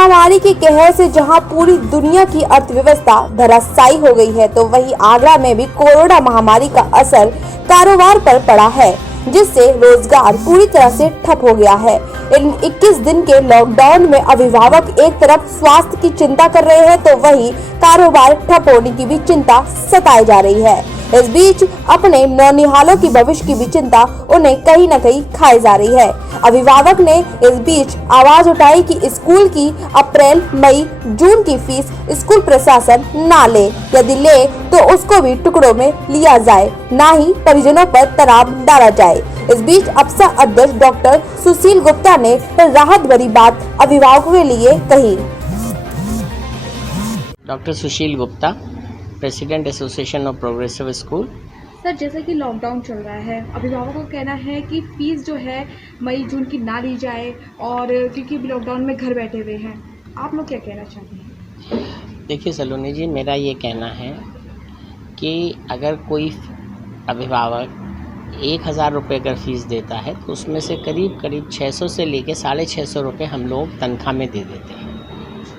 महामारी के कहर से जहां पूरी दुनिया की अर्थव्यवस्था धराशायी हो गई है, तो वहीं आगरा में भी कोरोना महामारी का असर कारोबार पर पड़ा है, जिससे रोजगार पूरी तरह से ठप हो गया है। इन 21 दिन के लॉकडाउन में अभिभावक एक तरफ स्वास्थ्य की चिंता कर रहे हैं, तो वहीं कारोबार ठप होने की भी चिंता सताई जा रही है। इस बीच अपने नौनिहालों की भविष्य की भी चिंता उन्हें कहीं न कहीं खाई जा रही है। अभिभावक ने इस बीच आवाज उठाई कि स्कूल की अप्रैल, मई, जून की फीस स्कूल प्रशासन ना ले, यदि ले तो उसको भी टुकड़ों में लिया जाए, ना ही परिजनों पर तनाव डाला जाए। इस बीच अप्सा अध्यक्ष डॉक्टर सुशील गुप्ता ने राहत भरी बात अभिभावकों के लिए कही। Doctor Sushil Gupta, president association of progressive school. Sir, जैसे कि लॉकडाउन चल रहा है, अभिभावकों का कहना है कि फीस जो है मई जून की ना ली जाए, और क्योंकि लॉकडाउन में घर बैठे हुए हैं, आप लोग क्या कहना चाहते हैं? देखिए सलोनी जी, मेरा ये कहना है कि अगर कोई अभिभावक 1000 रुपये अगर फ़ीस देता है तो उसमें से करीब 600 से लेके 650 रुपये हम लोग तनख्वाह में दे देते हैं।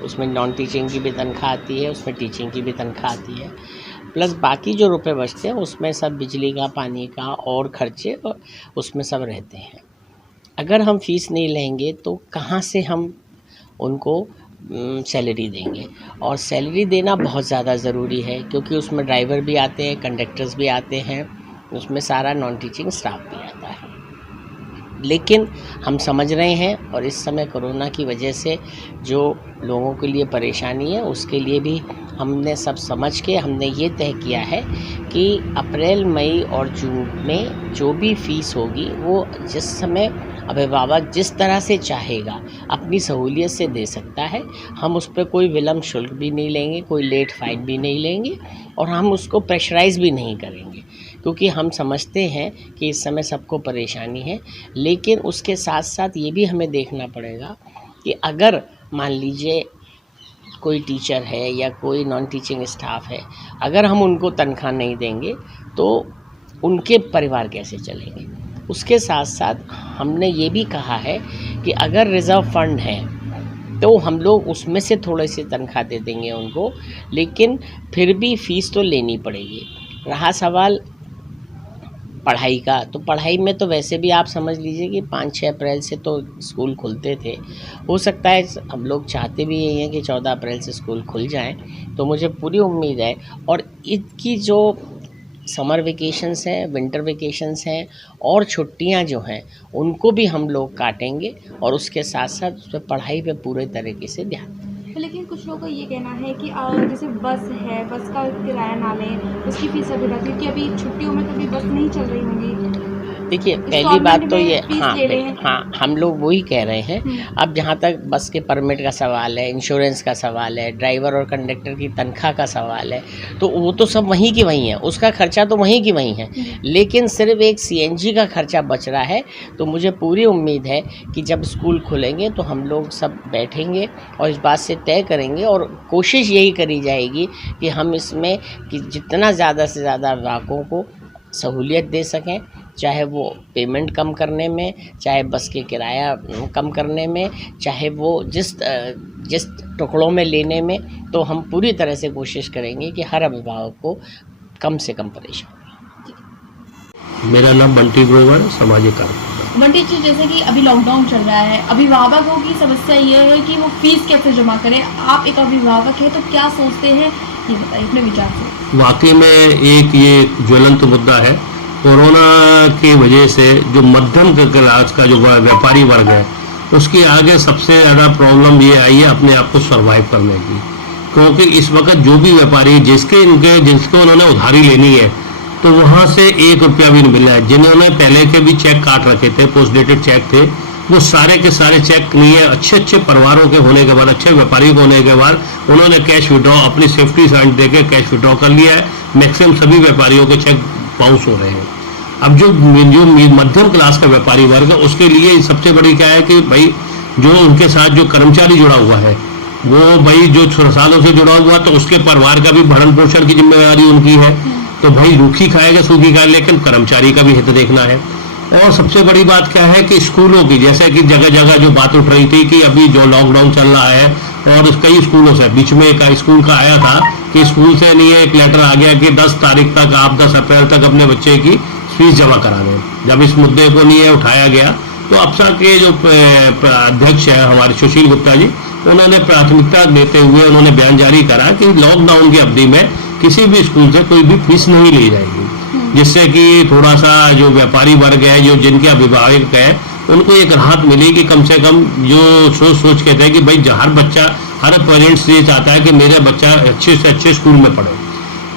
उसमें नॉन टीचिंग की भी तनख्वाह आती है, उसमें टीचिंग की भी तनख्वाह आती है, प्लस बाकी जो रुपए बचते हैं उसमें सब बिजली का, पानी का और खर्चे उसमें सब रहते हैं। अगर हम फीस नहीं लेंगे तो कहाँ से हम उनको सैलरी देंगे, और सैलरी देना बहुत ज़्यादा ज़रूरी है, क्योंकि उसमें ड्राइवर भी आते हैं, कंडक्टर्स भी आते हैं, उसमें सारा नॉन टीचिंग स्टाफ भी आता है। लेकिन हम समझ रहे हैं, और इस समय कोरोना की वजह से जो लोगों के लिए परेशानी है उसके लिए भी हमने सब समझ के हमने ये तय किया है कि अप्रैल, मई और जून में जो भी फ़ीस होगी वो जिस समय अभिभावक जिस तरह से चाहेगा अपनी सहूलियत से दे सकता है। हम उस पर कोई विलम्ब शुल्क भी नहीं लेंगे, कोई लेट फाइन भी नहीं लेंगे, और हम उसको प्रेशराइज़ भी नहीं करेंगे, क्योंकि हम समझते हैं कि इस समय सबको परेशानी है। लेकिन उसके साथ साथ ये भी हमें देखना पड़ेगा कि अगर मान लीजिए कोई टीचर है या कोई नॉन टीचिंग स्टाफ है, अगर हम उनको तनख्वाह नहीं देंगे तो उनके परिवार कैसे चलेंगे। उसके साथ साथ हमने ये भी कहा है कि अगर रिज़र्व फंड है तो हम लोग उसमें से थोड़े से तनख्वाह दे देंगे उनको, लेकिन फिर भी फ़ीस तो लेनी पड़ेगी। रहा सवाल पढ़ाई का, तो पढ़ाई में तो वैसे भी आप समझ लीजिए कि 5-6 अप्रैल से तो स्कूल खुलते थे। हो सकता है, हम लोग चाहते भी यही हैं कि 14 अप्रैल से स्कूल खुल जाएं, तो मुझे पूरी उम्मीद है। और इसकी जो समर वेकेशंस हैं, विंटर वेकेशंस हैं और छुट्टियां जो हैं उनको भी हम लोग काटेंगे, और उसके साथ साथ उस पर पढ़ाई पे पूरे तरीके से ध्यान देंगे। लेकिन कुछ लोगों का ये कहना है कि जैसे बस है, बस का किराया ना लें, उसकी फीस अभी तक, क्योंकि अभी छुट्टियों में कभी बस नहीं चल रही होंगी। देखिए, पहली बात तो ये हाँ हम लोग वही कह रहे हैं। अब जहाँ तक बस के परमिट का सवाल है, इंश्योरेंस का सवाल है, ड्राइवर और कंडक्टर की तनख्वाह का सवाल है, तो वो तो सब वहीं की वहीं है, उसका खर्चा तो वहीं की वहीं है। लेकिन सिर्फ एक CNG का खर्चा बच रहा है। तो मुझे पूरी उम्मीद है कि जब स्कूल खुलेंगे तो हम लोग सब बैठेंगे और इस बात से तय करेंगे, और कोशिश यही करी जाएगी कि हम इसमें कि जितना ज़्यादा से ज़्यादा अभिभावकों को सहूलियत दे सकें, चाहे वो पेमेंट कम करने में, चाहे बस के किराया कम करने में, चाहे वो जिस टुकड़ों में लेने में। तो हम पूरी तरह से कोशिश करेंगे कि हर अभिभावक को कम से कम परेशानी। मेरा नाम बंटी ग्रोवर, सामाजिक कार्यकर्ता। बंटी जी, जैसे कि अभी लॉकडाउन चल रहा है, अभिभावकों की समस्या ये है कि वो फीस कैसे जमा करें। आप एक अभिभावक हैं तो क्या सोचते हैं, ये बताइए अपने विचार से। वाकई में एक ये ज्वलंत मुद्दा है। कोरोना की वजह से जो मध्यम क्लास का जो व्यापारी वर्ग है उसकी आगे सबसे ज़्यादा प्रॉब्लम ये आई है अपने आप को सर्वाइव करने की, क्योंकि इस वक्त जो भी व्यापारी जिसको उन्होंने उधारी लेनी है तो वहाँ से 1 रुपया भी नहीं मिला है। जिन्होंने पहले के भी चेक काट रखे थे, पोस्ट डेटेड चेक थे, वो सारे के सारे चेक लिए अच्छे परिवारों के होने के बाद, अच्छे व्यापारी के होने के बाद उन्होंने कैश विड्रॉ अपनी सेफ्टी साइड दे के कैश विड्रॉ कर लिया है। मैक्सिमम सभी व्यापारियों के चेक बाउंस हो रहे हैं। अब जो मध्यम क्लास का व्यापारी वर्ग है उसके लिए सबसे बड़ी क्या है कि भाई जो उनके साथ जो कर्मचारी जुड़ा हुआ है वो भाई जो सालों से जुड़ा हुआ, तो उसके परिवार का भी भरण पोषण की जिम्मेदारी उनकी है। तो भाई रूखी खाएगा सूखी खाएगा, लेकिन कर्मचारी का भी हित देखना है। और सबसे बड़ी बात क्या है कि स्कूलों की, जैसे कि जगह जगह जो बात उठ रही थी कि अभी जो लॉकडाउन चल रहा है और कई स्कूलों से, बीच में एक स्कूल का आया था कि स्कूल से नहीं है, एक लेटर आ गया कि 10 तारीख तक आप 10 अप्रैल तक अपने बच्चे की फीस जमा करा दें। जब इस मुद्दे को नहीं है उठाया गया तो अप्सा के जो अध्यक्ष है हमारे सुशील गुप्ता जी, उन्होंने प्राथमिकता देते हुए उन्होंने बयान जारी करा कि लॉकडाउन की अवधि में किसी भी स्कूल से कोई भी फीस नहीं ली जाएगी, जिससे कि थोड़ा सा जो व्यापारी वर्ग है, जो जिनके अभिभावक है, उनको एक राहत मिली कि कम से कम जो सोच के थे कि भाई हर बच्चा, हर पेरेंट्स ये चाहता है कि मेरा बच्चा अच्छे से अच्छे स्कूल में पढ़े।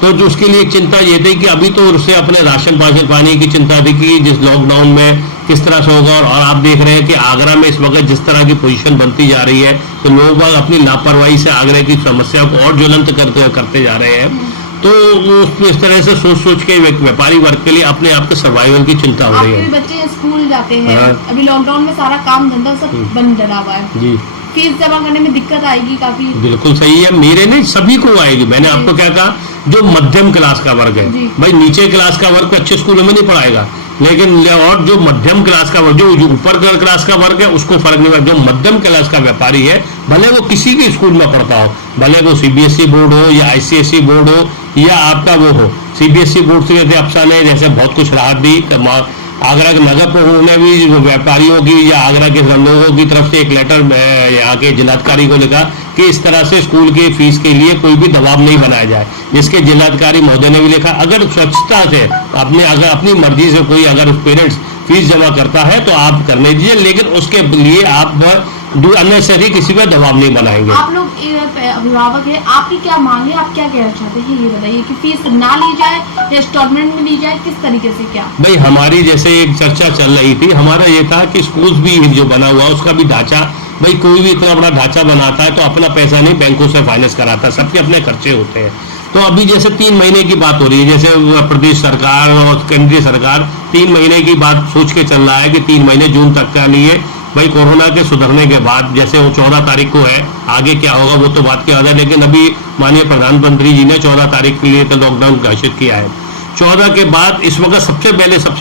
तो जो उसके लिए एक चिंता ये थी कि अभी तो उससे अपने राशन पानी की चिंता थी कि जिस लॉकडाउन में किस तरह से होगा। और आप देख रहे हैं कि आगरा में इस वक्त जिस तरह की पोजीशन बनती जा रही है, तो लोग अपनी लापरवाही से आगरा की समस्या को और ज्वलंत करते जा रहे हैं। तो इस तरह से सोच के व्यापारी वर्ग के लिए अपने आप के सर्वाइवल की चिंता हो रही है। बच्चे स्कूल जाते हैं, हाँ। अभी लॉकडाउन में सारा काम धंधा सब बंद डला हुआ है जी, फीस जमा करने में दिक्कत आएगी काफी। बिल्कुल सही है, मेरे नहीं सभी को आएगी। मैंने आपको क्या कहा, जो मध्यम क्लास का वर्ग है, भाई नीचे क्लास का वर्ग को अच्छे स्कूलों में नहीं पढ़ाएगा, लेकिन और जो मध्यम क्लास का वर्ग, जो ऊपर क्लास का वर्ग है, उसको फर्क नहीं पड़ता। जो मध्यम क्लास का व्यापारी है, भले वो किसी भी स्कूल में पढ़ता हो, भले वो सीबीएसई बोर्ड हो या आईसीएसई बोर्ड हो या आपका वो हो, सीबीएसई बोर्ड से जैसे अफसा ने जैसे बहुत कुछ राहत दी। आगरा के नगर प्रमुख ने भी व्यापारियों की या आगरा के लोगों की तरफ से एक लेटर यहाँ के जिलाधिकारी को लिखा कि इस तरह से स्कूल की फीस के लिए कोई भी दबाव नहीं बनाया जाए, जिसके जिलाधिकारी महोदय ने भी लिखा अगर स्वच्छता से अगर अपनी मर्जी से कोई अगर पेरेंट्स फीस जमा करता है तो आप करने दीजिए, लेकिन उसके लिए आप अननेसेसरी किसी पर दबाव नहीं बनाएंगे। आप लोग अभिभावक है, आपकी क्या मांग है, आप क्या कहना चाहते हैं ये बताइए कि फीस ना ली जाए या इंस्टॉलमेंट में ली जाए, किस तरीके से क्या? भाई हमारी जैसे एक चर्चा चल रही थी, हमारा ये था कि स्कूल भी जो बना हुआ उसका भी ढांचा, भाई कोई भी इतना बड़ा ढांचा बनाता है तो अपना पैसा नहीं बैंकों से फाइनेंस कराता, सबके अपने खर्चे होते हैं। तो अभी जैसे 3 महीने की बात हो रही है, जैसे प्रदेश सरकार और केंद्रीय सरकार 3 महीने की बात सोच के चल रहा है कि 3 महीने जून तक का लिए। भाई कोरोना के सुधरने के बाद जैसे वो 14 तारीख को है, आगे क्या होगा वो तो बात की बात है, लेकिन अभी माननीय प्रधानमंत्री जी ने 14 तारीख के लिए तो लॉकडाउन घोषित किया है। 14 के बाद इस वक्त सबसे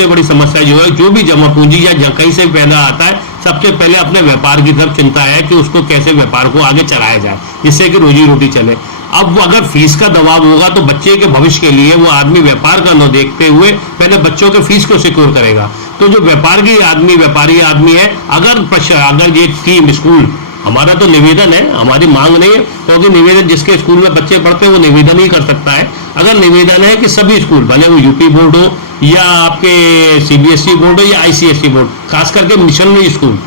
बड़ी समस्या जो है, जो भी जमा पूंजी या कहीं से पैदा आता है, सबसे पहले अपने व्यापार की तरफ चिंता है कि उसको कैसे व्यापार को आगे चलाया जाए जिससे कि रोजी रोटी चले। अब अगर फीस का दबाव होगा तो बच्चे के भविष्य के लिए वो आदमी व्यापार का न देखते हुए पहले बच्चों के फीस को सिक्योर करेगा। तो जो व्यापारी आदमी है, अगर ये टीम स्कूल, हमारा तो निवेदन है, हमारी मांग नहीं है, क्योंकि निवेदन जिसके स्कूल में बच्चे पढ़ते हैं वो निवेदन ही कर सकता है। अगर निवेदन है कि सभी स्कूल, भले वो यूपी बोर्ड हो या आपके सीबीएसई बोर्ड हो या आईसीएसई बोर्ड, खास करके मिशनरी स्कूल,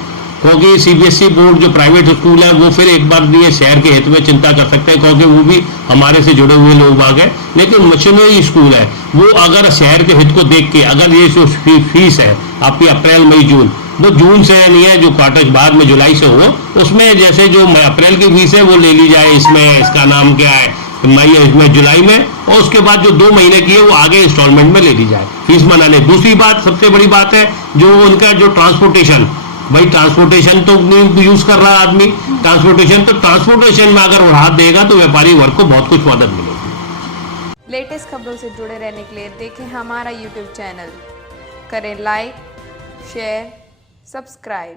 क्योंकि सीबीएसई बोर्ड जो प्राइवेट स्कूल है वो फिर एक बार नहीं शहर के हित में चिंता कर सकते हैं, क्योंकि वो भी हमारे से जुड़े हुए लोग बाग हैं। लेकिन मिशनरी स्कूल है वो अगर शहर के हित को देख के, अगर ये जो फीस है आपकी अप्रैल मई जून, वो जून से नहीं है, जो क्वार्टर बाद में जुलाई से हो, उसमें जैसे जो अप्रैल की फीस है वो ले ली जाए, इसमें इसका नाम क्या है मई, इसमें जुलाई में, और उसके बाद जो 2 महीने की है वो आगे इंस्टॉलमेंट में ले ली जाए फीस बनाने। दूसरी बात, सबसे बड़ी बात है जो उनका जो ट्रांसपोर्टेशन, भाई ट्रांसपोर्टेशन तो नहीं यूज कर रहा है आदमी, ट्रांसपोर्टेशन में अगर राहत देगा तो व्यापारी वर्ग को बहुत कुछ मदद मिलेगी। लेटेस्ट खबरों से जुड़े रहने के लिए देखें हमारा यूट्यूब चैनल, करें लाइक, शेयर, सब्सक्राइब।